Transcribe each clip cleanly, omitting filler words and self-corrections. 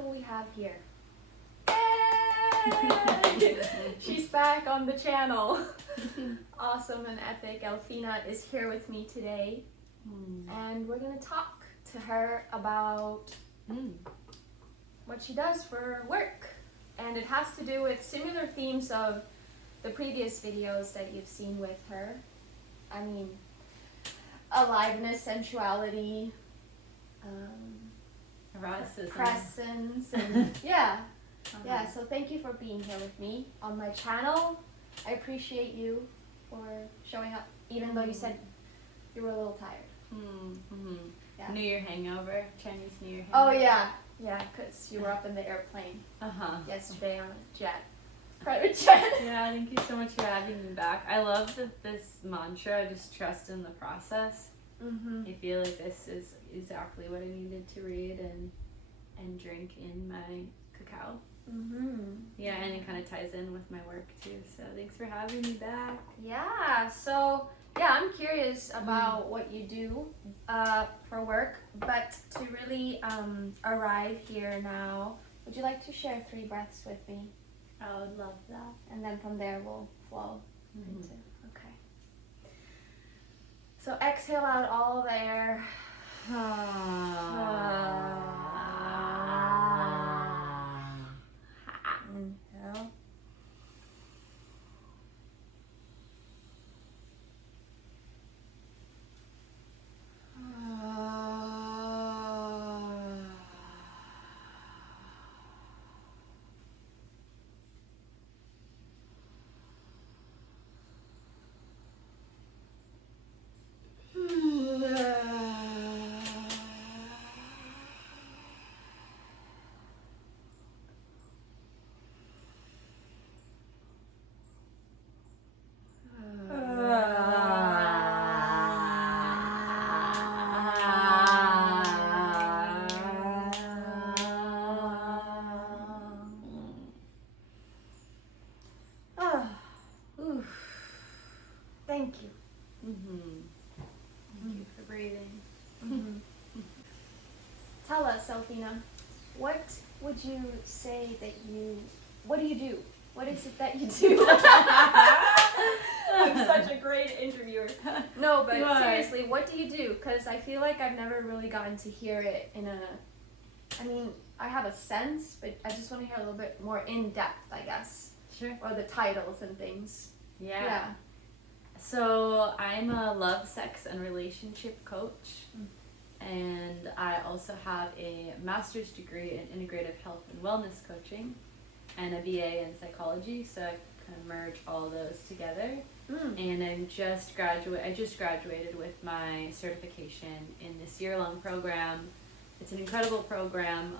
who we have here. Yay! She's back on the channel. Awesome and epic. Elfina is here with me today. And we're going to talk to her about what she does for work. And it has to do with similar themes of the previous videos that you've seen with her. I mean, aliveness, sensuality, eroticism, presence, and yeah. Yeah, so thank you for being here with me on my channel. I appreciate you for showing up, even though you said you were a little tired. Yeah. New Year hangover, Chinese New Year Oh hangover. yeah, because you were up in the airplane yesterday on a jet, private Yeah, jet. thank you so much for having me back. I love this mantra, just trust in the process. I feel like this is exactly what I needed to read and drink in my cacao. Yeah, and it kind of ties in with my work too, so thanks for having me back. Yeah, so I'm curious about what you do for work, but to really arrive here now, would you like to share 3 breaths with me? I would love that. And then from there we'll flow into, okay. So exhale out all the air. Inhale. Thank you. Thank you for breathing. Tell us, Elfina, what would you say that what do you do? What is it that you do? I'm such a great interviewer. No, but seriously, what do you do? Because I feel like I've never really gotten to hear it I mean, I have a sense, but I just want to hear a little bit more in depth, I guess. Sure. Or the titles and things. Yeah. So I'm a love, sex, and relationship coach. And I also have a master's degree in integrative health and wellness coaching and a BA in psychology. So I kind of merge all those together. And I just graduated with my certification in this year-long program. It's an incredible program.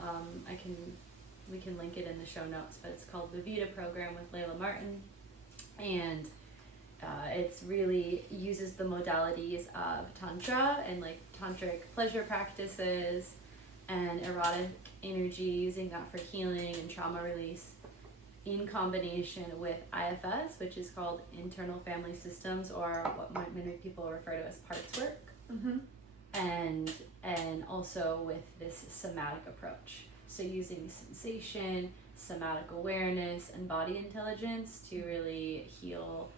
We can link it in the show notes, but it's called the VITA program with Layla Martin. And it's really uses the modalities of tantra and like tantric pleasure practices and erotic energy, using that for healing and trauma release in combination with IFS, which is called internal family systems, or what many people refer to as parts work. And also with this somatic approach. So using sensation, somatic awareness, and body intelligence to really heal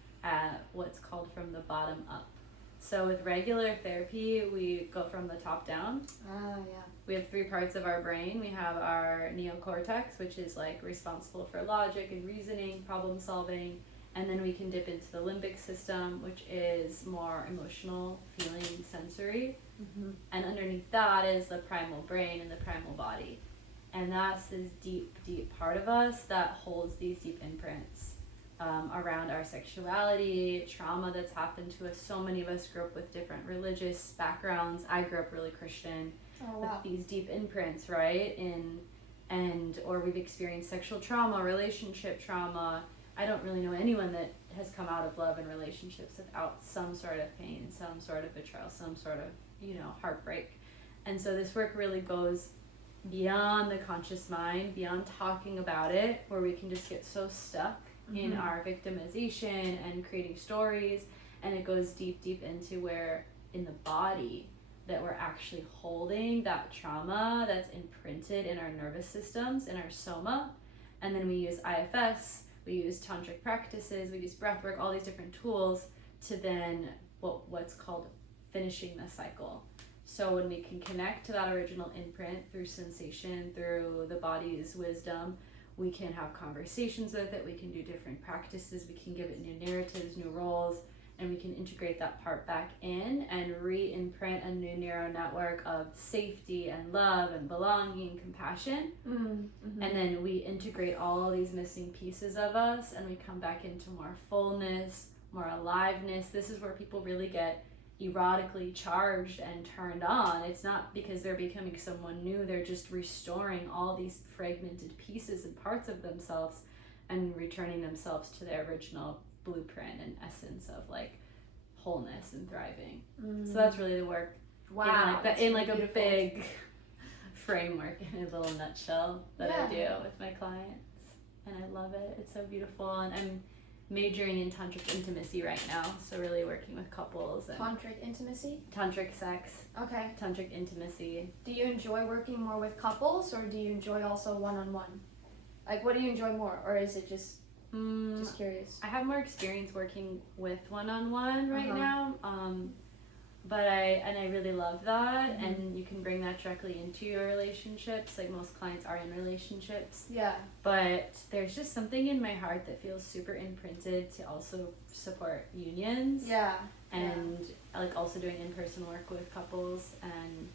what's called from the bottom up. So with regular therapy, we go from the top down. We have 3 parts of our brain. We have our neocortex, which is like responsible for logic and reasoning, problem solving. And then we can dip into the limbic system, which is more emotional, feeling, sensory. And underneath that is the primal brain and the primal body. And that's this deep, deep part of us that holds these deep imprints around our sexuality, trauma that's happened to us. So many of us grew up with different religious backgrounds. I grew up really Christian with these deep imprints, right? Or we've experienced sexual trauma, relationship trauma. I don't really know anyone that has come out of love and relationships without some sort of pain, some sort of betrayal, some sort of, heartbreak. And so this work really goes beyond the conscious mind, beyond talking about it, where we can just get so stuck in our victimization and creating stories. And it goes deep, deep into where in the body that we're actually holding that trauma that's imprinted in our nervous systems, in our soma. And then we use IFS, we use tantric practices, we use breath work, all these different tools to then what's called finishing the cycle. So when we can connect to that original imprint through sensation, through the body's wisdom, we can have conversations with it, we can do different practices, we can give it new narratives, new roles, and we can integrate that part back in and re-imprint a new neural network of safety and love and belonging, compassion. Mm-hmm. And then we integrate all these missing pieces of us and we come back into more fullness, more aliveness. This is where people really get erotically charged and turned on. It's not because they're becoming someone new, they're just restoring all these fragmented pieces and parts of themselves and returning themselves to their original blueprint and essence of like wholeness and thriving. So that's really the work. Wow. In like a big framework, in a little nutshell that I do with my clients. And I love it. It's so beautiful. And I'm majoring in tantric intimacy right now, so really working with couples. And tantric intimacy? Tantric sex. Okay. Tantric intimacy. Do you enjoy working more with couples, or do you enjoy also one-on-one? Like, what do you enjoy more, or is it just curious? I have more experience working with one-on-one right now, but I really love that, and you can bring that directly into your relationships. Like, most clients are in relationships. Yeah. But there's just something in my heart that feels super imprinted to also support unions. Yeah. And like also doing in-person work with couples, and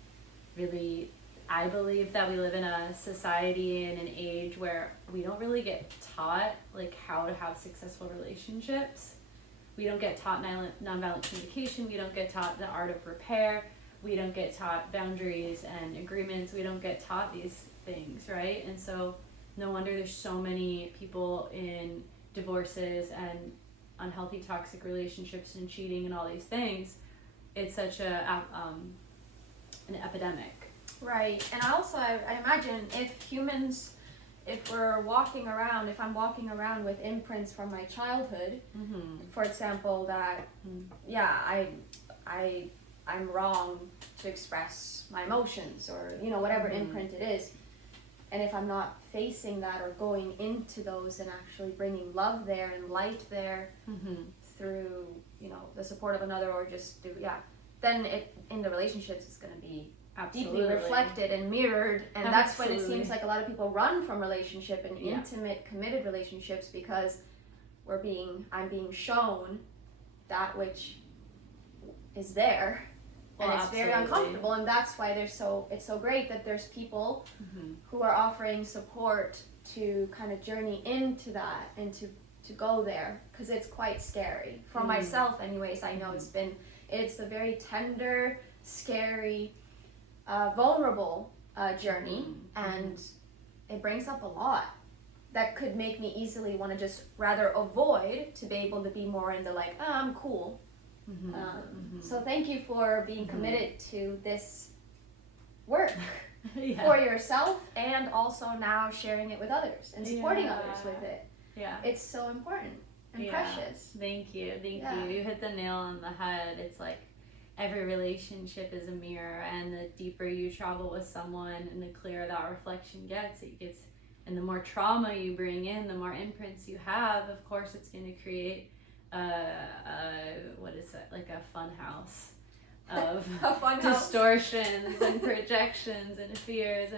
really I believe that we live in a society and an age where we don't really get taught like how to have successful relationships. We don't get taught nonviolent communication. We don't get taught the art of repair. We don't get taught boundaries and agreements. We don't get taught these things, right? And so no wonder there's so many people in divorces and unhealthy toxic relationships and cheating and all these things. It's such an epidemic. Right. And also I imagine if we're walking around, if I'm walking around with imprints from my childhood, for example, that I'm wrong to express my emotions, or whatever imprint it is, and if I'm not facing that or going into those and actually bringing love there and light there through the support of another, or just then it in the relationships it's going to be deeply reflected and mirrored, and that's when it seems like a lot of people run from relationship and intimate committed relationships, because I'm being shown that which is there, and it's very uncomfortable, and that's why it's so great that there's people who are offering support to kind of journey into that and to go there, because it's quite scary for myself anyways. I know it's a very tender, scary, vulnerable journey, and it brings up a lot that could make me easily want to just rather avoid, to be able to be more in the like, I'm cool. So thank you for being committed to this work for yourself, and also now sharing it with others and supporting others with it. It's so important and precious. Thank you. You hit the nail on the head. It's like every relationship is a mirror, and the deeper you travel with someone and the clearer that reflection gets, and the more trauma you bring in, the more imprints you have, of course it's going to create like a fun house of distortions and projections and fears,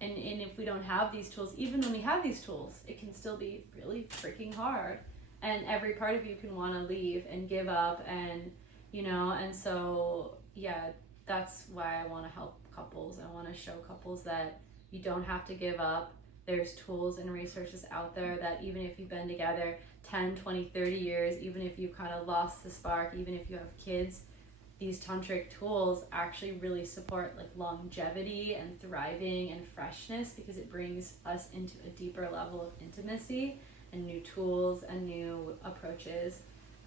and if we don't have these tools, even when we have these tools, it can still be really freaking hard, and every part of you can want to leave and give up, and and so that's why I want to help couples. I want to show couples that you don't have to give up. There's tools and resources out there that even if you've been together 10, 20, 30 years, even if you kind of lost the spark, even if you have kids, these tantric tools actually really support like longevity and thriving and freshness, because it brings us into a deeper level of intimacy and new tools and new approaches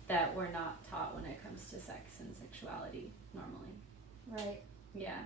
that we're not taught when it comes to sex and sexuality normally. Right. Yeah.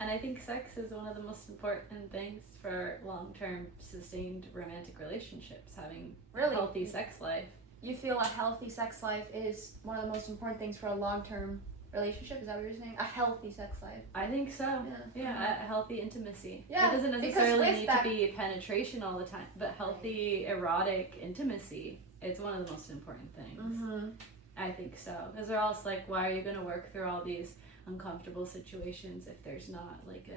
And I think sex is one of the most important things for long-term sustained romantic relationships, having a healthy sex life. you feel a healthy sex life is one of the most important things for a long-term relationship? Is that what you're saying? A healthy sex life. I think so. Yeah. A healthy intimacy. Yeah, It doesn't because necessarily with need that- to be penetration all the time, but healthy erotic intimacy. It's one of the most important things. I think so. Because they're also like, why are you going to work through all these uncomfortable situations if there's not like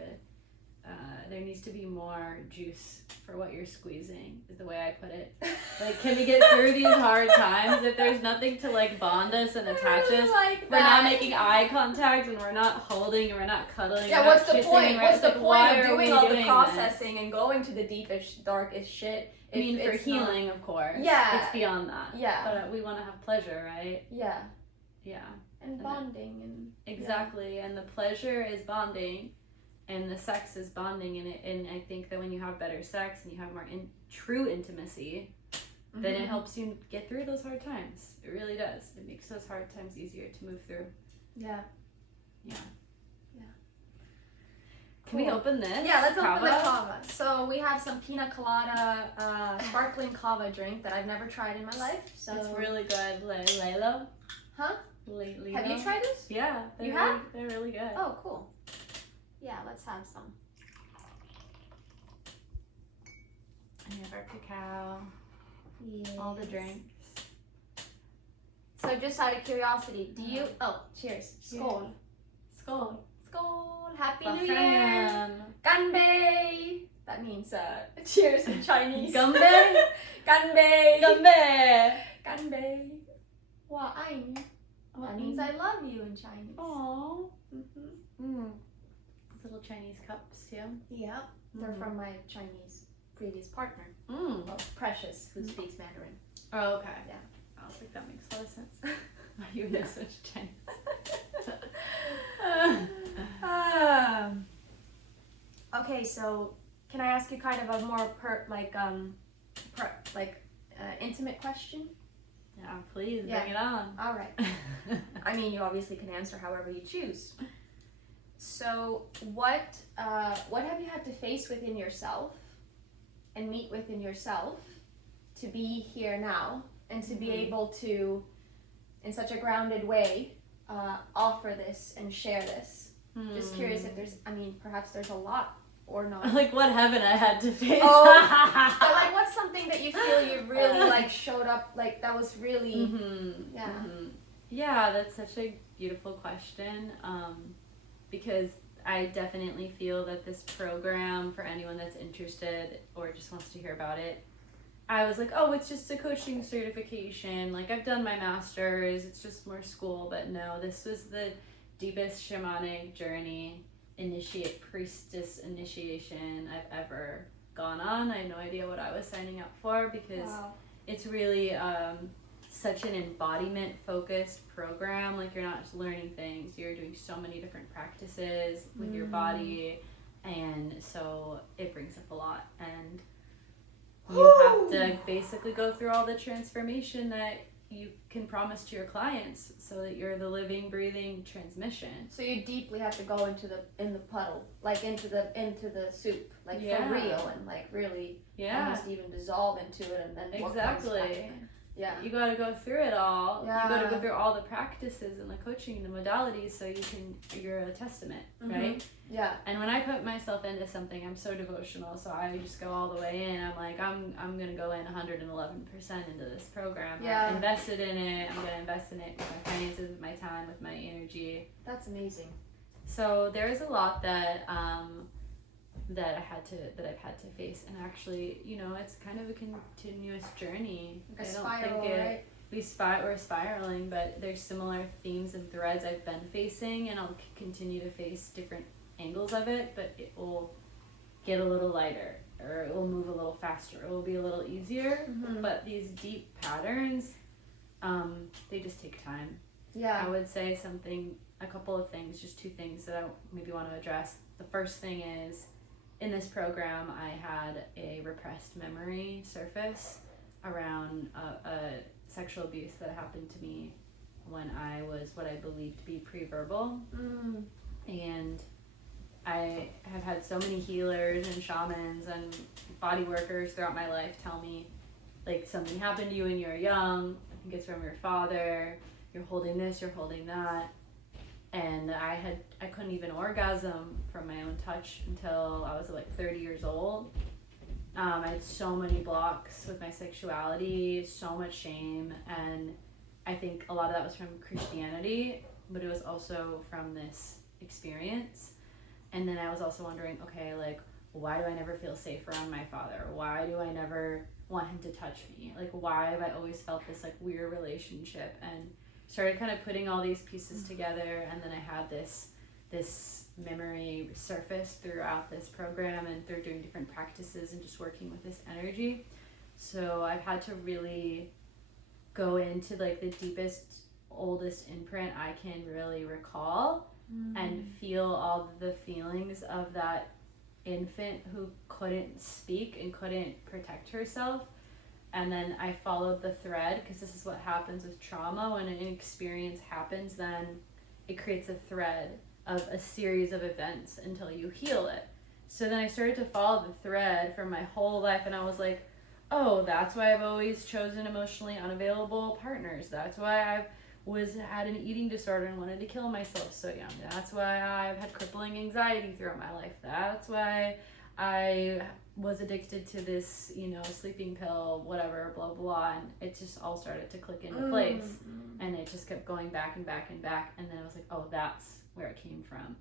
there needs to be more juice for what you're squeezing, is the way I put it. Like, can we get through these hard times if there's nothing to like bond us and attach us? Like We're not making eye contact and we're not holding and we're not cuddling. Yeah, we're what's not the kissing, point? right? What's It's the like, point why of are we doing all the this? processing and going to the deepest, darkest shit? I mean, if for it's healing, of course. Yeah. It's beyond that. Yeah. But we want to have pleasure, right? Yeah. Yeah. And bonding and exactly. And the pleasure is bonding, and the sex is bonding in it. And I think that when you have better sex and you have more true intimacy, then it helps you get through those hard times. It really does. It makes those hard times easier to move through. Yeah. Can we open this? Yeah, let's kava? open the kava. So we have some pina colada sparkling kava drink that I've never tried in my life. So It's really good. Lalo? Huh? Lilo? Have you tried this? Yeah. You have? They're really good. Oh, cool. Yeah, let's have some. And we have our cacao. Yes. All the drinks. So just out of curiosity, do you... Oh, cheers. Skål. Skål. Skål. Happy New Bafram. Year. Ganbei. That means cheers in Chinese. Ganbei. Ganbei. Ganbei. Ganbei. Wa ai ni. That means I love you in Chinese. Aww. Mm-hmm. These little Chinese cups too. Yep. They're from my Chinese previous partner. Mm. Well, Precious, who speaks Mandarin. Oh, okay. Yeah. I was like, that makes a lot of sense. You know such Chinese. Okay, so can I ask you kind of a more intimate question? Yeah, please Yeah. bring it on. All right. I mean, you obviously can answer however you choose. So, what have you had to face within yourself and meet within yourself to be here now and to be able to, in such a grounded way, offer this and share this? Just curious if there's, I mean, perhaps there's a lot or not. Like, what haven't I had to face? Oh, but like, what's something that you feel you really like showed up, like that was really, Yeah, that's such a beautiful question. Because I definitely feel that this program, for anyone that's interested or just wants to hear about it, I was like, oh, it's just a coaching certification. Like, I've done my master's, it's just more school. But no, this was the deepest shamanic journey, priestess initiation I've ever gone on. I had no idea what I was signing up for because it's really such an embodiment focused program. Like, you're not just learning things, you're doing so many different practices with your body, and so it brings up a lot, and you have to basically go through all the transformation that you can promise to your clients so that you're the living, breathing transmission. So you deeply have to go into the puddle, like into the soup, like for real, and like really almost even dissolve into it, and then what comes back. Yeah. You gotta go through it all. Yeah. You gotta go through all the practices and the coaching and the modalities so you're a testament, right? Yeah. And when I put myself into something, I'm so devotional, so I just go all the way in. I'm like, I'm gonna go in 111% into this program. Yeah. I've invested in it. I'm gonna invest in it with my finances, with my time, with my energy. That's amazing. So there's a lot that I've had to face, and actually, you know, it's kind of a continuous journey. Like a spiral, right? We're spiraling, but there's similar themes and threads I've been facing, and I'll continue to face different angles of it, but it will get a little lighter, or it will move a little faster, it will be a little easier. But these deep patterns, they just take time. Yeah. I would say a couple of things, just two things that I maybe want to address. The first thing is, in this program, I had a repressed memory surface around a sexual abuse that happened to me when I was what I believed to be pre-verbal. And I have had so many healers and shamans and body workers throughout my life tell me, like, something happened to you when you were young, think it's from your father. You're holding this, you're holding that. And I couldn't even orgasm from my own touch until I was like 30 years old. I had so many blocks with my sexuality, so much shame, and I think a lot of that was from Christianity, but it was also from this experience. And then I was also wondering, okay, like, why do I never feel safe around my father? Why do I never want him to touch me? Like, why have I always felt this like weird relationship? And started kind of putting all these pieces together, and then I had this memory surface throughout this program and through doing different practices and just working with this energy. So I've had to really go into like the deepest, oldest imprint I can really recall and feel all the feelings of that infant who couldn't speak and couldn't protect herself. And then I followed the thread, because this is what happens with trauma. When an experience happens, then it creates a thread of a series of events until you heal it. So then I started to follow the thread for my whole life, and I was like, oh, that's why I've always chosen emotionally unavailable partners. That's why I've had an eating disorder and wanted to kill myself so young. That's why I've had crippling anxiety throughout my life. That's why I was addicted to this, sleeping pill, whatever, blah, blah, and it just all started to click into place. And it just kept going back and back and back. And then I was like, oh, that's where it came from.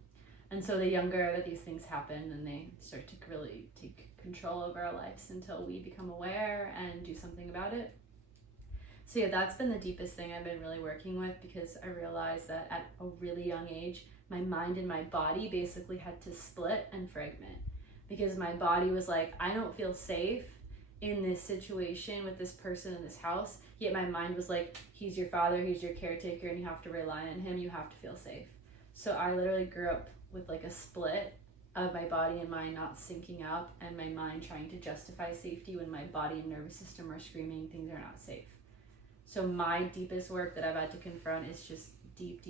And so the younger that these things happen, and they start to really take control over our lives until we become aware and do something about it. So yeah, that's been the deepest thing I've been really working with, because I realized that at a really young age, my mind and my body basically had to split and fragment, because my body was like, I don't feel safe in this situation with this person in this house, yet my mind was like, he's your father, he's your caretaker, and you have to rely on him, you have to feel safe. So I literally grew up with like a split of my body and mind not syncing up, and my mind trying to justify safety when my body and nervous system are screaming things are not safe. So my deepest work that I've had to confront is just deep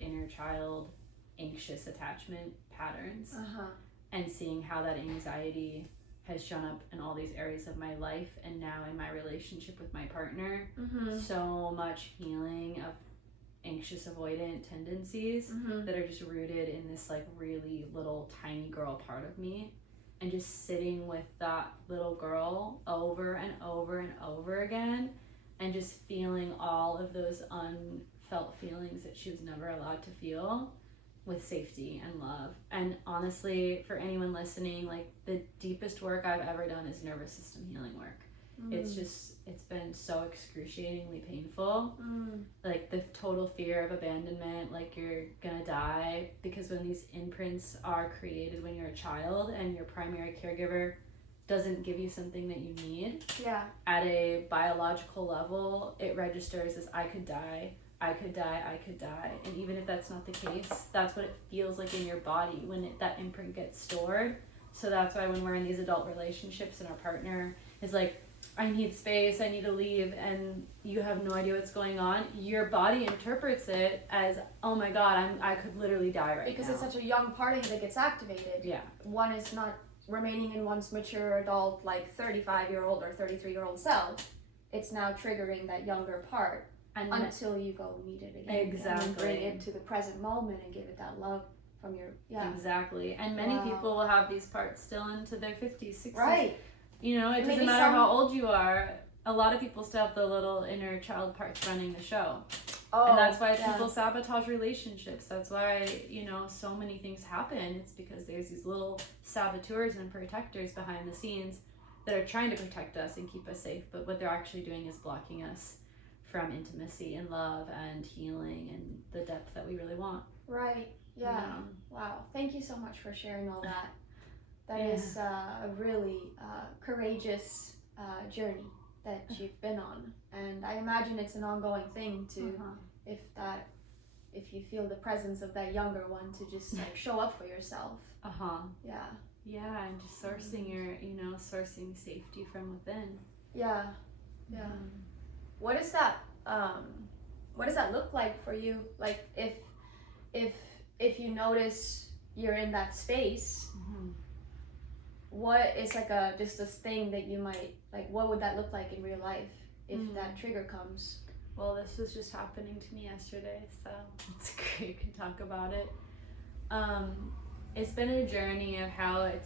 inner child anxious attachment patterns, and seeing how that anxiety has shown up in all these areas of my life, and now in my relationship with my partner. So much healing of anxious avoidant tendencies that are just rooted in this like really little tiny girl part of me, and just sitting with that little girl over and over and over again, and just feeling all of those unfelt feelings that she was never allowed to feel, with safety and love. And honestly, for anyone listening, like, the deepest work I've ever done is nervous system healing work. It's been so excruciatingly painful. Like the total fear of abandonment, like you're gonna die, because when these imprints are created when you're a child and your primary caregiver doesn't give you something that you need, at a biological level, it registers as I could die. And even if that's not the case, that's what it feels like in your body when that imprint gets stored. So that's why when we're in these adult relationships and our partner is like, I need space, I need to leave, and you have no idea what's going on, your body interprets it as, oh my god, I could literally die right now. Because it's such a young part that gets activated. One is not remaining in one's mature adult, like 35-year-old or 33-year-old self. It's now triggering that younger part, and until you go meet it again. Exactly. And bring it to the present moment and give it that love from your, Exactly. And many people will have these parts still into their 50s, 60s. Right. It doesn't matter how old you are. A lot of people still have the little inner child parts running the show. And that's why people sabotage relationships. That's why, so many things happen. It's because there's these little saboteurs and protectors behind the scenes that are trying to protect us and keep us safe. But what they're actually doing is blocking us from intimacy and love and healing and the depth that we really want. Right. Yeah. Wow. Thank you so much for sharing all that. That is a really courageous journey that you've been on, and I imagine it's an ongoing thing to, if you feel the presence of that younger one, to just like show up for yourself. And just sourcing your, sourcing safety from within. What does that look like for you? Like if you notice you're in that space, what is like just this thing that you might, like, what would that look like in real life? if that trigger comes? Well, this was just happening to me yesterday, so it's great you can talk about it. It's been a journey of how it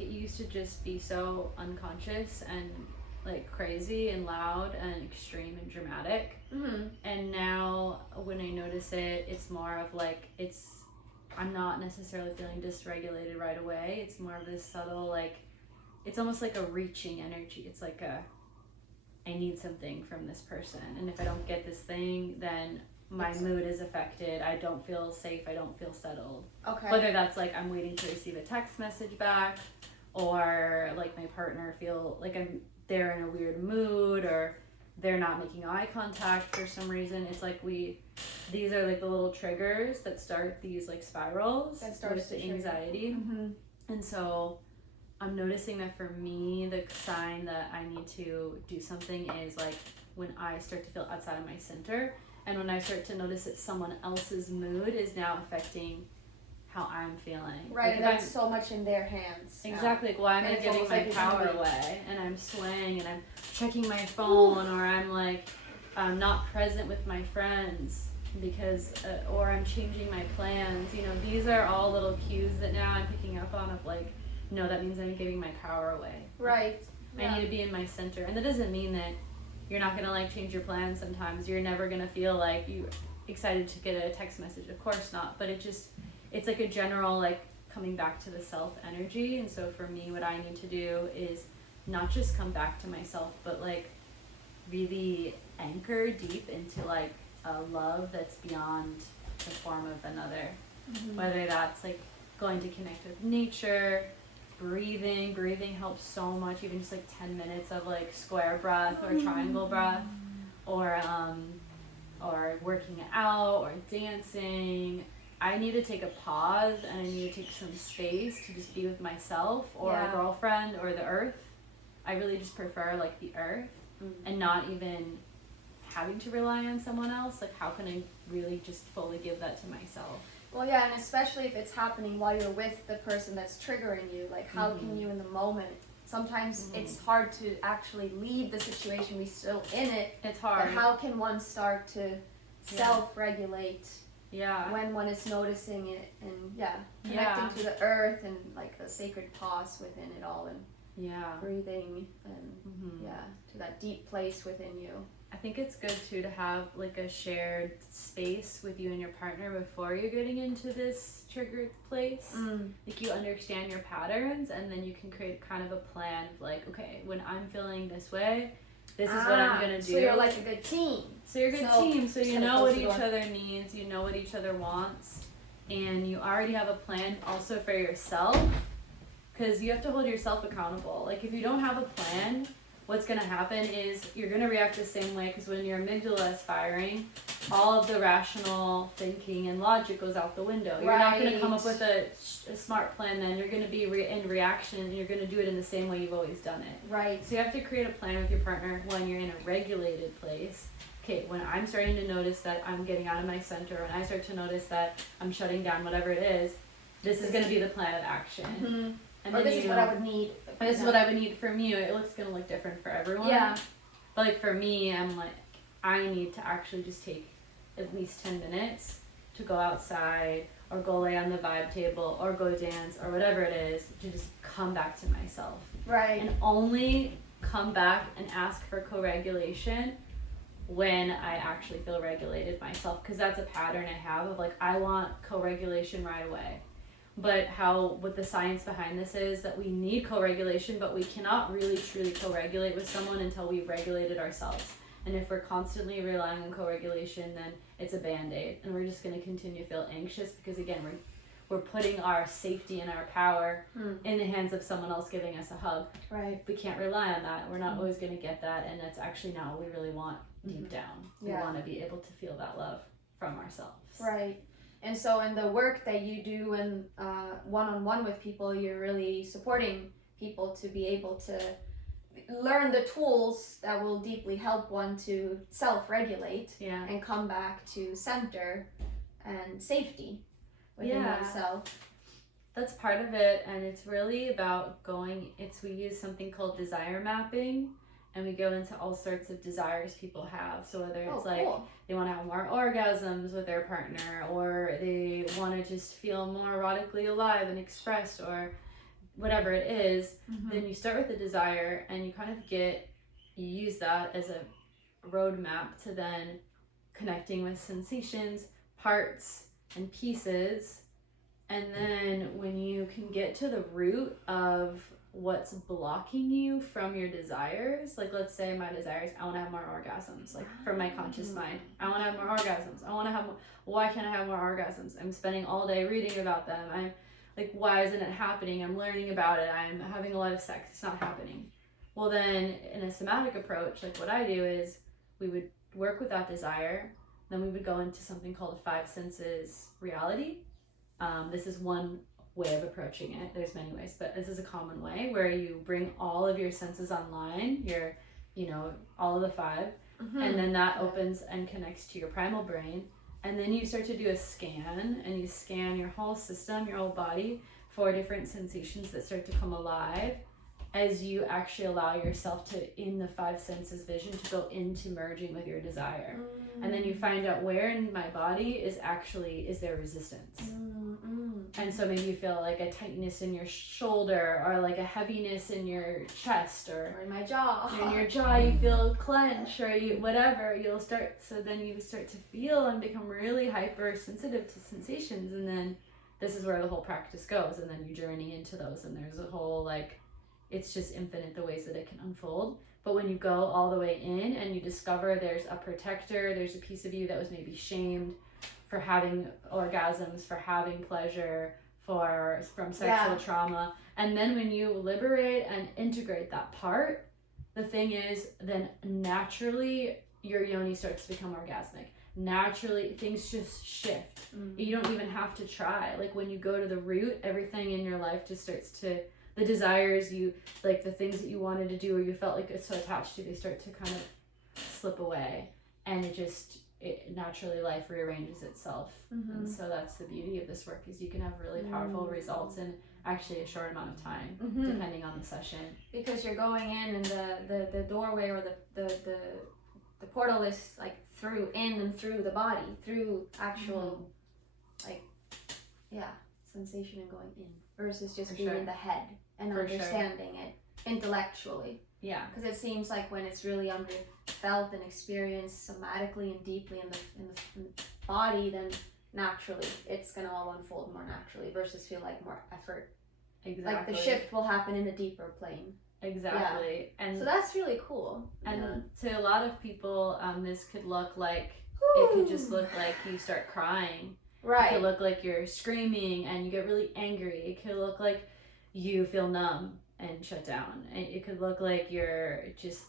used to just be so unconscious and like crazy and loud and extreme and dramatic. And now when I notice it, it's more of like, I'm not necessarily feeling dysregulated right away. It's more of this subtle, like, it's almost like a reaching energy. It's like I need something from this person, and if I don't get this thing, then my mood is affected. I don't feel safe. I don't feel settled. Okay. Whether that's like I'm waiting to receive a text message back, or like my partner feel like they're in a weird mood, or they're not making eye contact for some reason. It's like these are like the little triggers that start these like spirals with the anxiety. And so I'm noticing that for me, the sign that I need to do something is like when I start to feel outside of my center, and when I start to notice that someone else's mood is now affecting how I'm feeling. Right, like that's so much in their hands. Exactly. Like, why am I giving my power away? And I'm swaying, and I'm checking my phone, or I'm like, I'm not present with my friends because, or I'm changing my plans. You know, these are all little cues that now I'm picking up on of like, no, that means I'm giving my power away. Right. I need to be in my center. And that doesn't mean that you're not going to like change your plans sometimes. You're never going to feel like you excited to get a text message. Of course not. But it's like a general like coming back to the self energy. And so for me, what I need to do is not just come back to myself, but like really anchor deep into like a love that's beyond the form of another. Whether that's like going to connect with nature, breathing helps so much. Even just like 10 minutes of like square breath or triangle breath, or working out or dancing. I need to take a pause, and I need to take some space to just be with myself or a girlfriend or the earth. I really just prefer like the earth, and not even having to rely on someone else. Like, how can I really just fully give that to myself? Well, yeah, and especially if it's happening while you're with the person that's triggering you. Like, how can you in the moment? Sometimes it's hard to actually leave the situation. We're still in it. It's hard. But how can one start to self-regulate when one is noticing it, and connecting to the earth and like the sacred pause within it all, and breathing and to that deep place within you. I think it's good too to have like a shared space with you and your partner before you're getting into this triggered place. Like, you understand your patterns, and then you can create kind of a plan of like, okay, when I'm feeling this way, this is what I'm gonna do. So you're like a good team. So you're a good team. So you know what each other needs, you know what each other wants, and you already have a plan also for yourself, because you have to hold yourself accountable. Like, if you don't have a plan, what's going to happen is you're going to react the same way, because when your amygdala is firing, all of the rational thinking and logic goes out the window. You're not going to come up with a smart plan then. You're going to be in reaction, and you're going to do it in the same way you've always done it. Right. So you have to create a plan with your partner when you're in a regulated place. Okay, when I'm starting to notice that I'm getting out of my center, when I start to notice that I'm shutting down whatever it is, this is going to be the plan of action. And or this is what I would need. This is what I would need from you. It looks going to look different for everyone. Yeah. But like for me, I'm like, I need to actually just take at least 10 minutes to go outside, or go lay on the vibe table, or go dance, or whatever it is, to just come back to myself. Right. And only come back and ask for co-regulation when I actually feel regulated myself, because that's a pattern I have of like, I want co-regulation right away. But what the science behind this is that we need co-regulation, but we cannot really truly co-regulate with someone until we've regulated ourselves. And if we're constantly relying on co-regulation, then it's a band-aid, and we're just going to continue to feel anxious, because again, we're putting our safety and our power in the hands of someone else giving us a hug. Right. We can't rely on that. We're not always going to get that, and that's actually not what we really want deep down. We want to be able to feel that love from ourselves. Right. And so in the work that you do and one-on-one with people, you're really supporting people to be able to learn the tools that will deeply help one to self-regulate and come back to center and safety within oneself. That's part of it, and it's really about we use something called desire mapping, and we go into all sorts of desires people have. So whether it's cool. they want to have more orgasms with their partner, or they want to just feel more erotically alive and expressed, or whatever it is, then you start with the desire, and you kind of you use that as a roadmap to then connecting with sensations, parts, and pieces. And then when you can get to the root of what's blocking you from your desires, like let's say my desires, I want to have more orgasms, like from my conscious mind, I want to have more orgasms, I want to have more, why can't I have more orgasms? I'm spending all day reading about them, I'm like, why isn't it happening? I'm learning about it, I'm having a lot of sex, it's not happening. Well, then in a somatic approach, like what I do is we would work with that desire, then we would go into something called a 5 senses reality. This is one way of approaching it. There's many ways, but this is a common way where you bring all of your senses online, your, all of the 5, and then that opens and connects to your primal brain. And then you start to do a scan, and you scan your whole system, your whole body, for different sensations that start to come alive as you actually allow yourself to, in the 5 senses vision, to go into merging with your desire. And then you find out where in my body is there resistance. And so maybe you feel like a tightness in your shoulder, or like a heaviness in your chest, or in my jaw. In your jaw you feel clench, or whatever. So then you start to feel and become really hypersensitive to sensations. And then this is where the whole practice goes. And then you journey into those, and there's a whole it's just infinite the ways that it can unfold. But when you go all the way in and you discover there's a protector, there's a piece of you that was maybe shamed for having orgasms, for having pleasure, from sexual trauma. And then when you liberate and integrate that part, the thing is, then naturally your yoni starts to become orgasmic. Naturally, things just shift. You don't even have to try. Like when you go to the root, everything in your life just starts to, the desires you, like the things that you wanted to do or you felt like it's so attached to, they start to kind of slip away. And it naturally, life rearranges itself. And so that's the beauty of this work, is you can have really powerful results in actually a short amount of time, depending on the session. Because you're going in, and the doorway or the portal is in and through the body, through actual sensation and going in, versus just being in the head and understanding it intellectually. Yeah, because it seems like when it's really felt and experienced somatically and deeply in the body, then naturally it's gonna all unfold more naturally, versus feel like more effort. Exactly. Like the shift will happen in a deeper plane. Exactly. Yeah. And so that's really cool. And to a lot of people, this could look like, it could just look like you start crying. Right. It could look like you're screaming and you get really angry. It could look like you feel numb and shut down. And it could look like you're just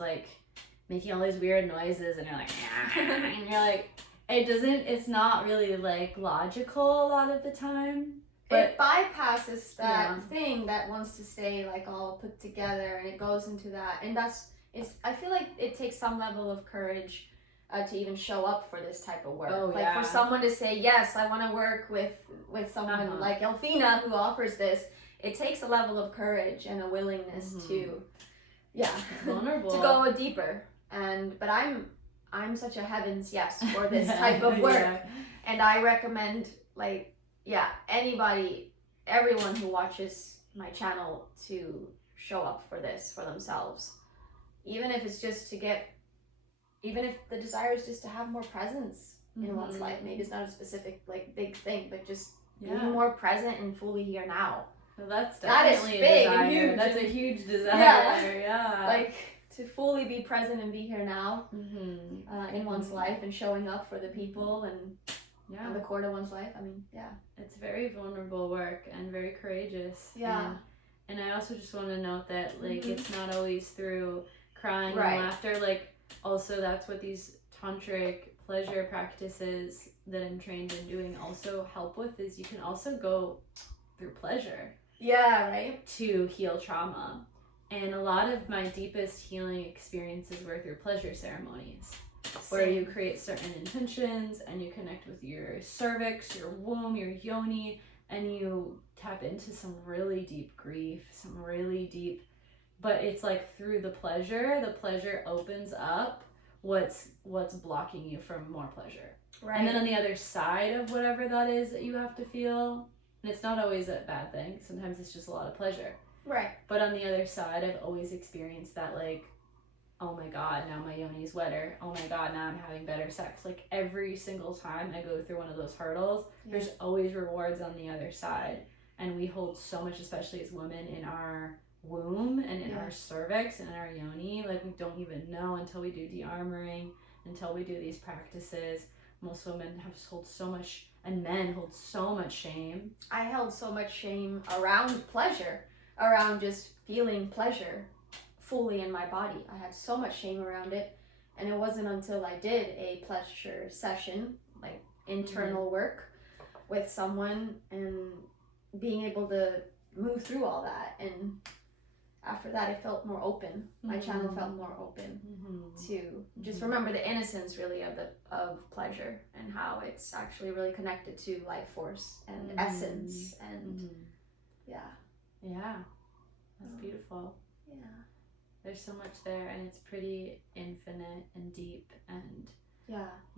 making all these weird noises, and you're like, and you're like, it's not really logical a lot of the time. But it bypasses that thing that wants to stay all put together, and it goes into that. And I feel like it takes some level of courage to even show up for this type of work. For someone to say, yes, I want to work with someone like Elfina who offers this, it takes a level of courage and a willingness to it's vulnerable, to go deeper. But I'm such a heavens yes for this type of work. And I recommend everyone who watches my channel to show up for this for themselves, even if it's just even if the desire is just to have more presence in one's life. Maybe it's not a specific big thing, but just being more present and fully here now. Well, that's definitely a desire. Huge. That's a huge desire. Yeah. To fully be present and be here now in one's life, and showing up for the people and the core to one's life. It's very vulnerable work and very courageous. Yeah. And I also just want to note that it's not always through crying and laughter. Also, that's what these tantric pleasure practices that I'm trained in doing also help with, is you can also go through pleasure. Yeah, right. To heal trauma. And a lot of my deepest healing experiences were through pleasure ceremonies. Where you create certain intentions and you connect with your cervix, your womb, your yoni, and you tap into some really deep grief, some really deep but it's like through the pleasure opens up what's blocking you from more pleasure. Right. And then on the other side of whatever that is that you have to feel, and it's not always a bad thing, sometimes it's just a lot of pleasure. Right. But on the other side, I've always experienced that, like, oh my god, now my yoni's wetter. Oh my god, now I'm having better sex. Like, every single time I go through one of those hurdles, there's always rewards on the other side. And we hold so much, especially as women, in our womb and in our cervix and in our yoni. Like, we don't even know until we do de-armoring, until we do these practices. Most women have hold so much, and men hold so much shame. I held so much shame around pleasure, around just feeling pleasure fully in my body. I had so much shame around it, and it wasn't until I did a pleasure session, like internal work with someone, and being able to move through all that, and after that it felt more open. My channel felt more open to just remember the innocence really of pleasure, and how it's actually really connected to life force and essence, and that's beautiful. There's so much there, and it's pretty infinite and deep, and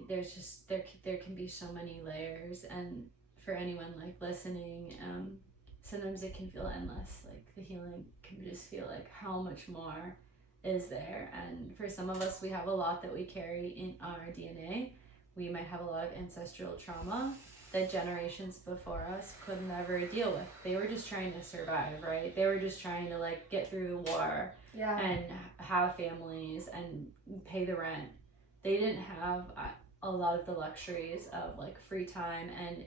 there's just there can be so many layers. And for anyone like listening, sometimes it can feel endless. Like, the healing can just feel like how much more is there. And for some of us, we have a lot that we carry in our DNA. We might have a lot of ancestral trauma that generations before us could never deal with. They were just trying to survive, right? They were just trying to, like, get through the war and have families and pay the rent. They didn't have a lot of the luxuries of, like, free time and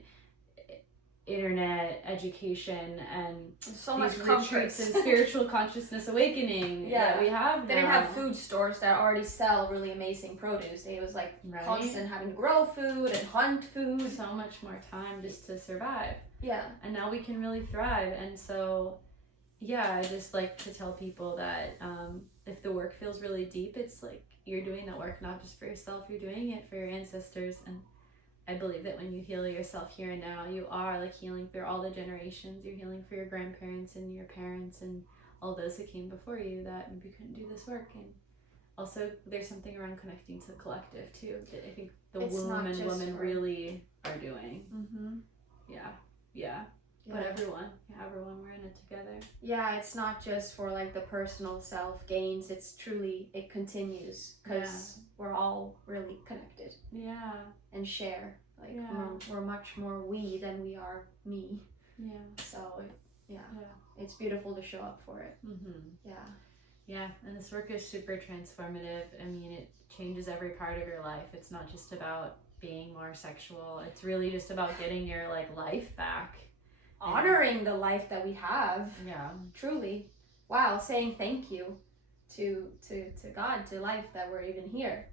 internet education and so these much retreats and spiritual consciousness awakening that we have now. They didn't have food stores that already sell really amazing produce. It was like constant having to grow food and hunt food. So much more time just to survive. Yeah. And now we can really thrive. And so, I just like to tell people that if the work feels really deep, it's like you're doing that work not just for yourself, you're doing it for your ancestors. And I believe that when you heal yourself here and now, you are, like, healing through all the generations. You're healing for your grandparents and your parents and all those who came before you that maybe couldn't do this work. And also, there's something around connecting to the collective too that I think the womb and women really are doing. But everyone, we're in it together. Yeah, it's not just for, like, the personal self gains. It's truly, it continues, because we're all really connected. And share. Like, we're much more we than we are me. So, it's beautiful to show up for it. And this work is super transformative. I mean, it changes every part of your life. It's not just about being more sexual. It's really just about getting your, like, life back. Honoring the life that we have. Truly. Wow, saying thank you to God, to life, that we're even here.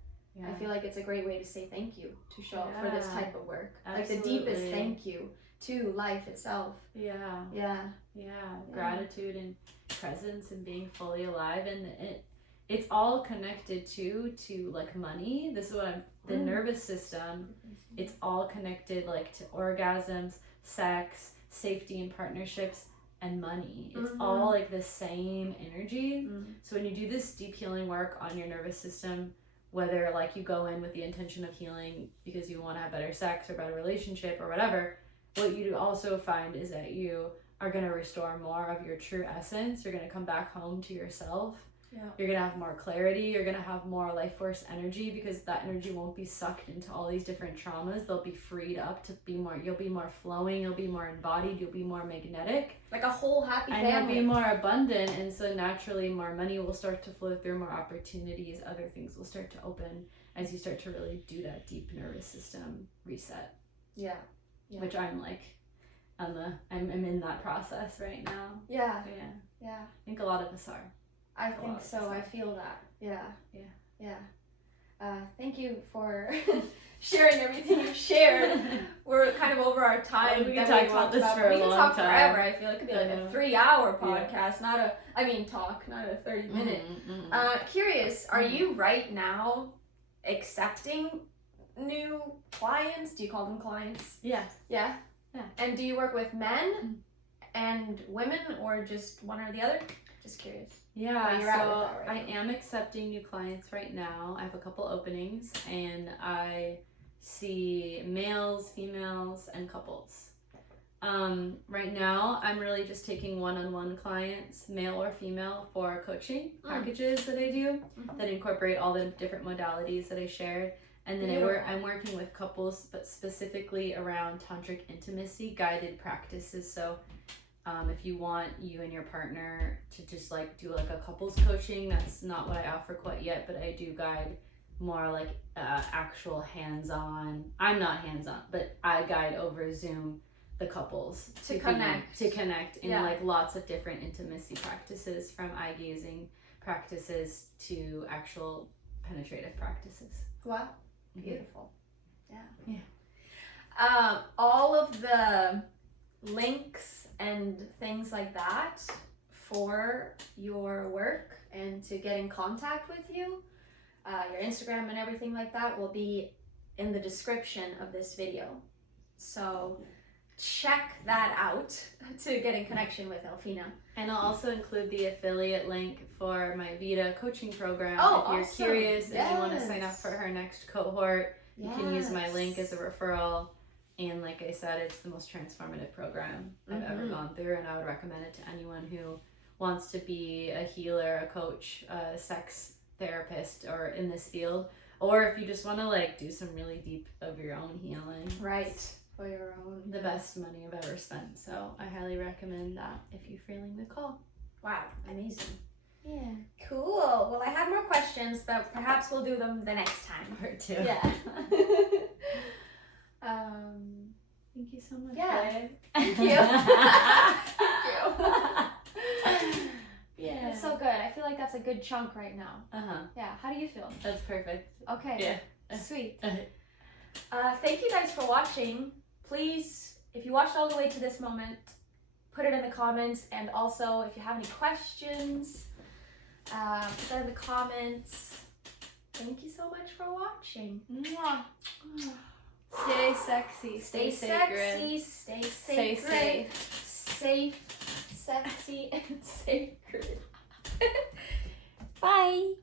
I feel like it's a great way to say thank you, to show up for this type of work. Absolutely. Like, the deepest thank you to life itself. Gratitude and presence and being fully alive. And it's all connected to like money. This is what the nervous system, it's all connected, like, to orgasms, sex, safety and partnerships, and money. It's all, like, the same energy. So when you do this deep healing work on your nervous system, whether, like, you go in with the intention of healing because you want to have better sex or better relationship or whatever, what you also find is that you are going to restore more of your true essence. You're going to come back home to yourself. You're going to have more clarity. You're going to have more life force energy, because that energy won't be sucked into all these different traumas. They'll be freed up to be more, you'll be more flowing, you'll be more embodied, you'll be more magnetic. Like a whole happy family. And you'll be more abundant, and so naturally more money will start to flow through, more opportunities, other things will start to open as you start to really do that deep nervous system reset. Which I'm like, I'm in that process right now. I think a lot of us are. I think so. I feel that. Thank you for sharing everything you've shared. We're kind of over our time. We can talk about this for a long time. We can talk forever. I feel it could be like a 3-hour podcast, not a 30-minute. Curious, are you right now accepting new clients? Do you call them clients? Yeah. And do you work with men and women, or just one or the other? Just curious. Yeah, where you're at with so that right I now. am accepting new clients right now. I have a couple openings, and I see males, females, and couples. Right now, I'm really just taking one-on-one clients, male or female, for coaching packages that I do that incorporate all the different modalities that I shared. And then I'm working with couples, but specifically around tantric intimacy guided practices. So if you want you and your partner to just like do like a couples coaching, that's not what I offer quite yet, but I do guide more like actual hands-on. I'm not hands-on, but I guide over Zoom the couples to connect in like lots of different intimacy practices, from eye gazing practices to actual penetrative practices. Wow, beautiful. All of the links and things like that for your work and to get in contact with you, your Instagram and everything like that will be in the description of this video. So check that out to get in connection with Elfina. And I'll also include the affiliate link for my VITA coaching program. If you're curious and you want to sign up for her next cohort, you can use my link as a referral. And like I said, it's the most transformative program I've ever gone through, and I would recommend it to anyone who wants to be a healer, a coach, a sex therapist, or in this field, or if you just want to like do some really deep of your own healing. Right. For your own. The best money I've ever spent. So I highly recommend that if you're feeling the call. Wow, amazing. Yeah. Cool. Well, I have more questions, but perhaps we'll do them the next time. Part 2. Yeah. Thank you so much. Yeah. Babe. Thank you. Thank you. Yeah. It's so good. I feel like that's a good chunk right now. Yeah. How do you feel? That's perfect. Okay. Yeah. Sweet. Okay. Thank you guys for watching. Please, if you watched all the way to this moment, put it in the comments. And also, if you have any questions, put that in the comments. Thank you so much for watching. Mwah. Stay sexy. Stay sacred. sexy. Stay Stay sacred. safe. Safe, sexy, and sacred. Bye.